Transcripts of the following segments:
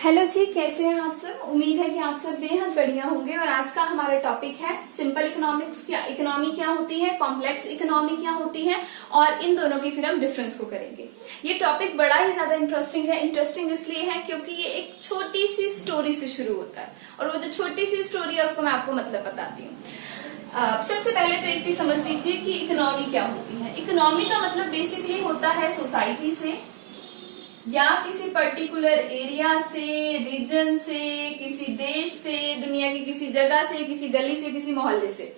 Hello जी, कैसे हैं आप सब। उम्मीद है कि आप सब बेहद बढ़िया होंगे। और आज का हमारा टॉपिक है सिंपल इकोनॉमिक्स, क्या इकोनॉमी क्या होती है, कॉम्प्लेक्स इकोनॉमी क्या होती है, और इन दोनों की फिर हम डिफरेंस को करेंगे। ये टॉपिक बड़ा ही ज्यादा इंटरेस्टिंग है। इंटरेस्टिंग इसलिए है क्योंकि ये एक छोटी सी स्टोरी से शुरू होता है, और वो जो छोटी सी स्टोरी है उसको मैं आपको मतलब बताती हूँ। सबसे पहले तो एक चीज समझ लीजिए कि इकोनॉमी क्या होती है। इकोनॉमी का मतलब बेसिकली होता है सोसाइटी से या किसी पर्टिकुलर एरिया से, रीजन से, किसी देश से, दुनिया की किसी जगह से, किसी गली से, किसी मोहल्ले से,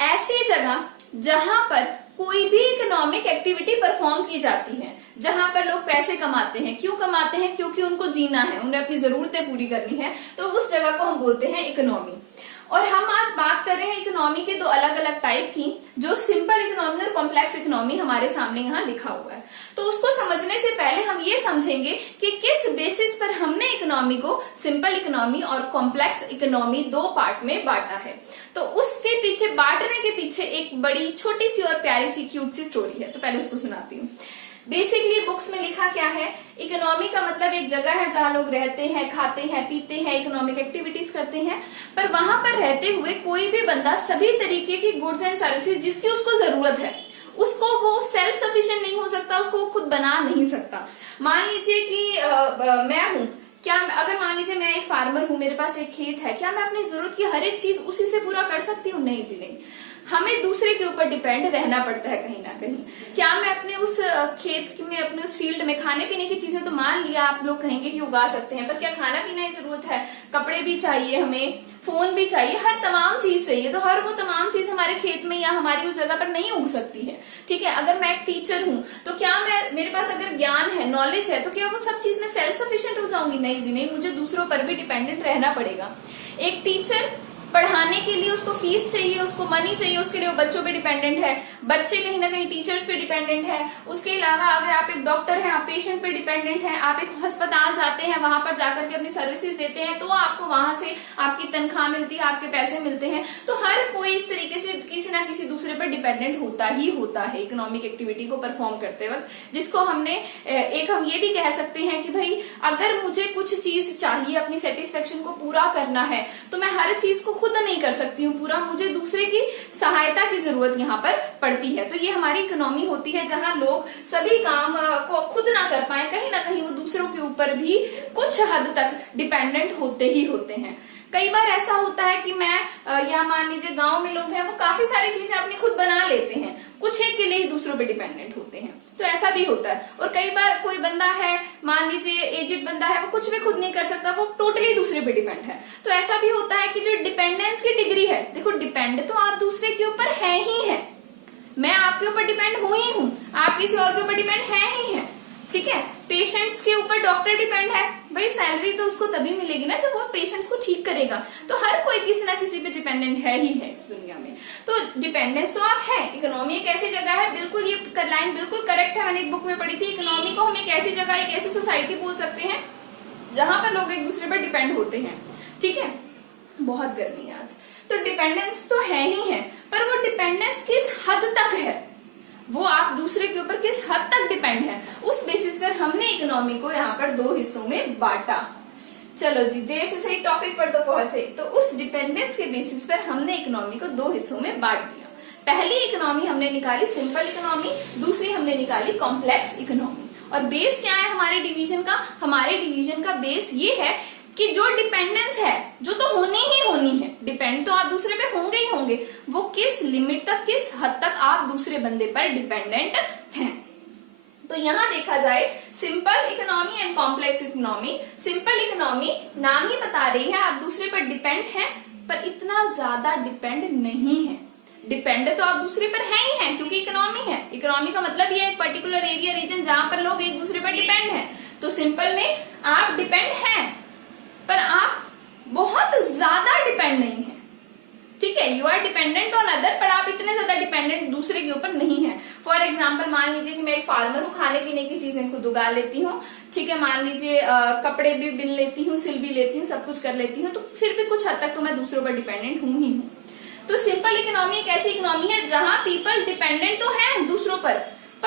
ऐसी जगह जहां पर कोई भी इकोनॉमिक एक्टिविटी परफॉर्म की जाती है, जहां पर लोग पैसे कमाते हैं। क्यों कमाते हैं? क्योंकि उनको जीना है, उन्हें अपनी जरूरतें पूरी करनी है, तो उस जगह को हम बोलते हैं इकोनॉमी। और हम आज बात कर रहे हैं इकोनॉमी के दो अलग अलग टाइप की, जो सिंपल इकोनॉमी और कॉम्प्लेक्स इकोनॉमी हमारे सामने यहाँ लिखा हुआ है। तो उसको समझने से पहले हम ये समझेंगे कि किस बेसिस पर हमने इकोनॉमी को सिंपल इकोनॉमी और कॉम्प्लेक्स इकोनॉमी दो पार्ट में बांटा है। तो उसके पीछे, बांटने के पीछे एक बड़ी छोटी सी और प्यारी सी क्यूट सी स्टोरी है। तो पहले उसको सुनाती हूँ। बेसिकली बुक्स में लिखा क्या है, इकोनॉमी का मतलब एक जगह है जहां लोग रहते हैं, खाते हैं, पीते हैं, इकोनॉमिक एक्टिविटीज करते हैं। पर वहां पर रहते हुए कोई भी बंदा सभी तरीके की गुड्स एंड सर्विसेज जिसकी उसको जरूरत है, उसको वो सेल्फ सफिशिएंट नहीं हो सकता, उसको वो खुद बना नहीं सकता। मान लीजिए कि मैं हूं, क्या अगर मान लीजिए मैं एक फार्मर हूं, मेरे पास एक खेत है, क्या मैं अपनी जरूरत की हर एक चीज उसी से पूरा कर सकती हूँ? नहीं जी नहीं। हमें दूसरे के ऊपर डिपेंड रहना पड़ता है कहीं ना कहीं। क्या मैं अपने उस खेत में, अपने उस फील्ड में खाने पीने की चीजें तो मान लिया आप लोग कहेंगे कि उगा सकते हैं, पर क्या खाना पीना की जरूरत है? कपड़े भी चाहिए हमें, फोन भी चाहिए, हर तमाम चीज चाहिए। तो हर वो तमाम चीज हमारे खेत में या हमारी उस जगह पर नहीं उग सकती है। ठीक है, अगर मैं एक टीचर हूं तो क्या मेरे पास अगर ज्ञान है, नॉलेज है, तो क्या वो सब चीज में सेल्फ सफिशिएंट हो जाऊंगी? नहीं जी नहीं, मुझे दूसरों पर भी डिपेंडेंट रहना पड़ेगा। एक टीचर पढ़ाने के लिए उसको फीस चाहिए, उसको मनी चाहिए, उसके लिए वो बच्चों पे डिपेंडेंट है, बच्चे कहीं ना कहीं टीचर्स पे डिपेंडेंट है। उसके अलावा अगर आप एक डॉक्टर हैं, आप पेशेंट पे डिपेंडेंट हैं, आप एक अस्पताल जाते हैं, वहां पर जाकर के अपनी सर्विसेज देते हैं, तो आपको वहां से आपकी तनख्वाह मिलती है, आपके पैसे मिलते हैं। तो हर कोई इस तरीके से किसी ना किसी दूसरे पर डिपेंडेंट होता ही होता है इकोनॉमिक एक्टिविटी को परफॉर्म करते वक्त, जिसको हमने एक हम ये भी कह सकते हैं कि भाई अगर मुझे कुछ चीज चाहिए, अपनी सेटिस्फेक्शन को पूरा करना है, तो मैं हर चीज को खुद नहीं कर सकती हूँ पूरा, मुझे दूसरे की सहायता की जरूरत यहाँ पर पड़ती है। तो ये हमारी इकोनॉमी होती है जहां लोग सभी काम को खुद ना कर पाए, कहीं ना कहीं वो दूसरों के ऊपर भी कुछ हद तक डिपेंडेंट होते ही होते हैं। कई बार ऐसा होता है कि मैं या मान लीजिए गांव में लोग हैं, वो काफी सारी चीजें अपनी खुद बना लेते हैं, कुछ एक के लिए ही दूसरों पे डिपेंडेंट होते हैं। तो ऐसा भी होता है। और कई बार कोई बंदा है, मान लीजिए एजेड बंदा है, वो कुछ भी खुद नहीं कर सकता, वो टोटली दूसरे पे डिपेंड है। तो ऐसा भी होता है कि जो डिपेंडेंस की डिग्री है, देखो डिपेंड तो आप दूसरे के ऊपर है ही है, मैं आपके ऊपर डिपेंड हुई हूं, आप किसी और के ऊपर डिपेंड है ही है। ठीक है, पेशेंट्स के ऊपर डॉक्टर डिपेंड है, भाई सैलरी तो उसको तभी मिलेगी ना जब वो पेशेंट्स को ठीक करेगा। तो हर कोई किसी ना किसी पे डिपेंडेंट है ही है इस दुनिया में। तो डिपेंडेंस तो आप है। इकोनॉमी एक ऐसी जगह है, बिल्कुल ये लाइन बिल्कुल करेक्ट है, मैंने एक बुक में पढ़ी थी। इकोनॉमी को हम एक ऐसी जगह, एक ऐसी सोसाइटी बोल सकते हैं जहां पर लोग एक दूसरे पर डिपेंड होते हैं। ठीक है, बहुत गर्मी है आज, तो डिपेंडेंस तो है ही है, पर वो डिपेंडेंस किस हद तक है, वो आप दूसरे के ऊपर किस हद तक डिपेंड है, उस बेसिस पर हमने इकोनॉमी को यहाँ पर दो हिस्सों में बांटा। चलो जी, देर से सही टॉपिक पर तो पहुंचे। तो उस डिपेंडेंस के बेसिस पर हमने इकोनॉमी को दो हिस्सों में बांट दिया। पहली इकोनॉमी हमने निकाली सिंपल इकोनॉमी, दूसरी हमने निकाली कॉम्प्लेक्स इकोनॉमी। और बेस क्या है हमारे डिवीजन का? हमारे डिवीजन का बेस ये है कि जो डिपेंडेंस है, जो तो होनी ही होनी है, डिपेंड तो आप दूसरे पे होंगे ही होंगे, वो किस लिमिट तक, किस हद तक आप दूसरे बंदे पर डिपेंडेंट हैं। तो यहाँ देखा जाए simple economy and complex economy. Simple economy नाम ही बता रही है, आप दूसरे पर डिपेंड हैं, पर इतना ज्यादा डिपेंड नहीं है। डिपेंड तो आप दूसरे पर है ही हैं, क्योंकि इकोनॉमी है। इकोनॉमी का मतलब ये एक पर्टिकुलर एरिया, रीजन जहां पर लोग एक दूसरे पर डिपेंड हैं। तो सिंपल में आप डिपेंड हैं, पर आप बहुत ज्यादा डिपेंड नहीं है। ठीक है, you are dependent on other, पर आप इतने ज्यादा डिपेंडेंट दूसरे के ऊपर नहीं है। फॉर एग्जाम्पल मान लीजिए कि मैं एक फार्मर हूँ, खाने पीने की चीजें खुद उगा लेती हूँ। ठीक है, मान लीजिए कपड़े भी बिन लेती हूँ, सिल भी लेती हूँ, सब कुछ कर लेती हूँ, तो फिर भी कुछ हद तक तो मैं दूसरों पर डिपेंडेंट हूँ ही हूँ। तो सिंपल इकोनॉमी एक ऐसी इकोनॉमी है जहां पीपल डिपेंडेंट तो है दूसरों पर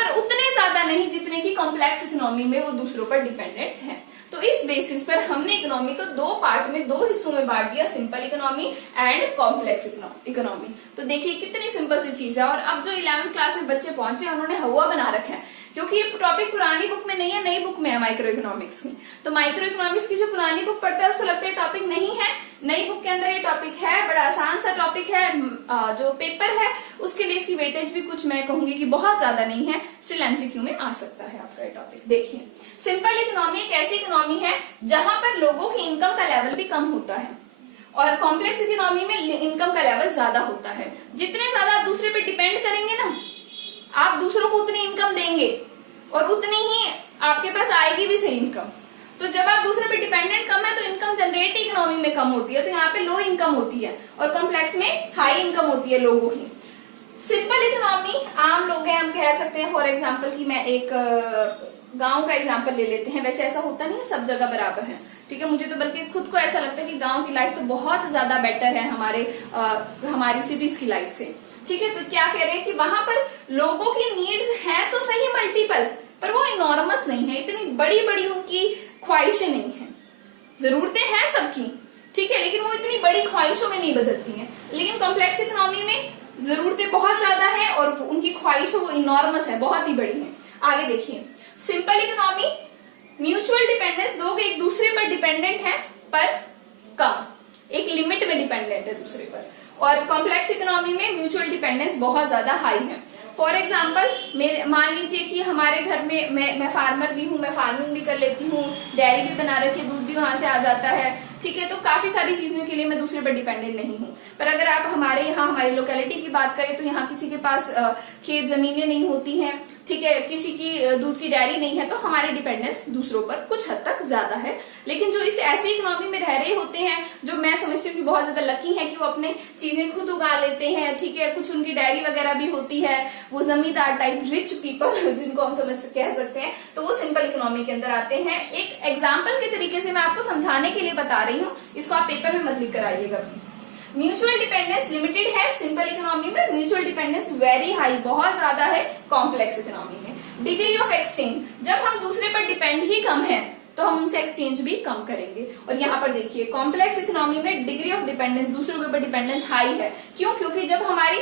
उतने ज्यादा नहीं जितने की कॉम्प्लेक्स इकोनॉमी में वो दूसरों पर डिपेंडेंट है। तो इस बेसिस पर हमने इकोनॉमी को दो पार्ट में, दो हिस्सों में बांट दिया, simple economy and complex economy. तो देखिए कितनी सिंपल सी चीज है। और अब जो 11th क्लास में बच्चे पहुंचे उन्होंने हवा बना रखा है, क्योंकि ये टॉपिक पुरानी बुक में नहीं है, नई बुक में है माइक्रो इकोनॉमिक्स की। तो माइक्रो इकोनॉमिक्स की जो पुरानी बुक पढ़ता है उसको लगता है टॉपिक नहीं है, नई बुक के अंदर ये टॉपिक है, बड़ा आसान सा टॉपिक है। जो पेपर है उसके लिए इसकी वेटेज भी कुछ मैं कहूंगी कि बहुत ज्यादा नहीं है, स्टिल एमसीक्यू में आ सकता है आपका ये टॉपिक। देखिए सिंपल इकोनॉमी एक ऐसी इकोनॉमी है जहां पर लोगों की इनकम का लेवल भी कम होता है, और कॉम्प्लेक्स इकोनॉमी में इनकम का लेवल ज्यादा होता है। जितने ज्यादा आप दूसरे पे डिपेंड करेंगे ना, आप दूसरों को उतनी इनकम देंगे और उतनी ही आपके पास आएगी भी सही इनकम। तो जब आप दूसरे पे डिपेंडेंट कम है तो इनकम जनरेट इकोनॉमी में कम होती है, तो यहाँ पे लो इनकम होती है, और कॉम्प्लेक्स में हाई इनकम होती है लोगों की। सिंपल इकोनॉमी आम लोग हैं, हम कह सकते हैं। फॉर एग्जाम्पल कि मैं एक गांव का एग्जाम्पल ले लेते हैं। वैसे ऐसा होता नहीं है सब जगह बराबर है, ठीक है। मुझे तो बल्कि खुद को ऐसा लगता है कि गांव की लाइफ तो बहुत ज्यादा बेटर है हमारी सिटीज की लाइफ से, ठीक है। तो क्या कह रहे हैं कि वहां पर लोगों की नीड्स हैं तो सही मल्टीपल, पर वो इनॉर्मस नहीं है, इतनी बड़ी बड़ी उनकी ख्वाहिशें नहीं है। जरूरतें हैं सबकी, ठीक है, लेकिन वो इतनी बड़ी ख्वाहिशों में नहीं बदलती हैं। लेकिन कॉम्प्लेक्स इकोनॉमी में जरूरतें बहुत ज्यादा है और उनकी ख्वाहिशें वो इनॉर्मस है, बहुत ही बड़ी है। आगे देखिए, सिंपल इकोनॉमी म्यूचुअल डिपेंडेंस, लोग एक दूसरे पर डिपेंडेंट हैं पर कम, एक लिमिट में डिपेंडेंट है दूसरे पर। और कॉम्प्लेक्स इकोनॉमी में म्यूचुअल डिपेंडेंस बहुत ज्यादा हाई है। फॉर एग्जाम्पल मान लीजिए कि हमारे घर में मैं फार्मर भी हूँ, मैं फार्मिंग भी कर लेती हूँ, डेयरी भी बना रखी है, दूध भी वहां से आ जाता है, ठीक है। तो काफी सारी चीजों के लिए मैं दूसरे पर डिपेंडेंट नहीं हूँ। पर अगर आप हमारे यहाँ हमारी लोकेलिटी की बात करें तो यहाँ किसी के पास खेत जमीनें नहीं होती हैं, ठीक है, किसी की दूध की डेयरी नहीं है, तो हमारे डिपेंडेंस दूसरों पर कुछ हद तक ज्यादा है। लेकिन जो इस ऐसी इकोनॉमी में रह रहे होते हैं, जो मैं समझती हूँ कि बहुत ज्यादा लकी है कि वो अपने चीजें खुद उगा लेते हैं, ठीक है, कुछ उनकी डेयरी वगैरह भी होती है, वो जमींदार टाइप रिच पीपल जिनको हम कह सकते हैं, तो वो सिंपल इकोनॉमी के अंदर आते हैं। एक एग्जाम्पल के तरीके से मैं आपको समझाने के लिए बता रही हूँ, इसको आप पेपर में मत लिख कर आइएगा प्लीज। म्यूचुअल डिपेंडेंस लिमिटेड है सिंपल इकोनॉमी में, म्यूचुअल डिपेंडेंस वेरी हाई, बहुत ज्यादा है कॉम्प्लेक्स इकोनॉमी में। डिग्री ऑफ एक्सचेंज, जब हम दूसरे पर डिपेंड ही कम है तो हम उनसे एक्सचेंज भी कम करेंगे। और यहाँ पर देखिए कॉम्प्लेक्स इकोनॉमी में डिग्री ऑफ डिपेंडेंस, दूसरों के ऊपर डिपेंडेंस हाई है। क्यों? क्योंकि जब हमारी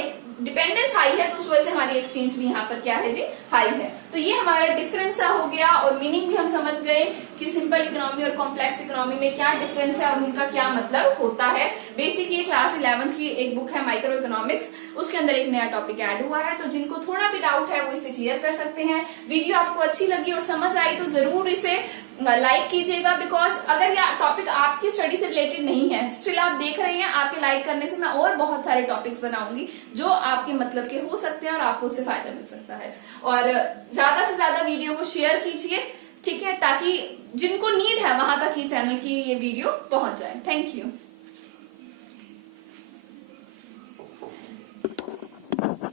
एक डिपेंडेंस हाई है तो उस वजह से हमारी एक्सचेंज भी यहाँ पर क्या है जी, हाई है। तो ये हमारा डिफरेंस हो गया, और मीनिंग भी हम समझ गए कि सिंपल इकोनॉमी और कॉम्प्लेक्स इकोनॉमी में क्या डिफरेंस है और उनका क्या मतलब होता है। बेसिक ये क्लास 11th की एक बुक है माइक्रो इकोनॉमिक्स, उसके अंदर एक नया टॉपिक ऐड हुआ है, तो जिनको थोड़ा भी डाउट है वो इसे क्लियर कर सकते हैं। वीडियो आपको अच्छी लगी और समझ आई तो जरूर इसे लाइक कीजिएगा, बिकॉज अगर यह टॉपिक आपकी स्टडी से रिलेटेड नहीं है, स्टिल आप देख रहे हैं, आपके लाइक करने से मैं और बहुत सारे टॉपिक्स बनाऊंगी जो आपके मतलब के हो सकते हैं और आपको उससे फायदा मिल सकता है। और ज्यादा से ज्यादा वीडियो को शेयर कीजिए, ठीक है, ताकि जिनको नीड है वहां तक ये चैनल की ये वीडियो पहुंच जाए। Thank you.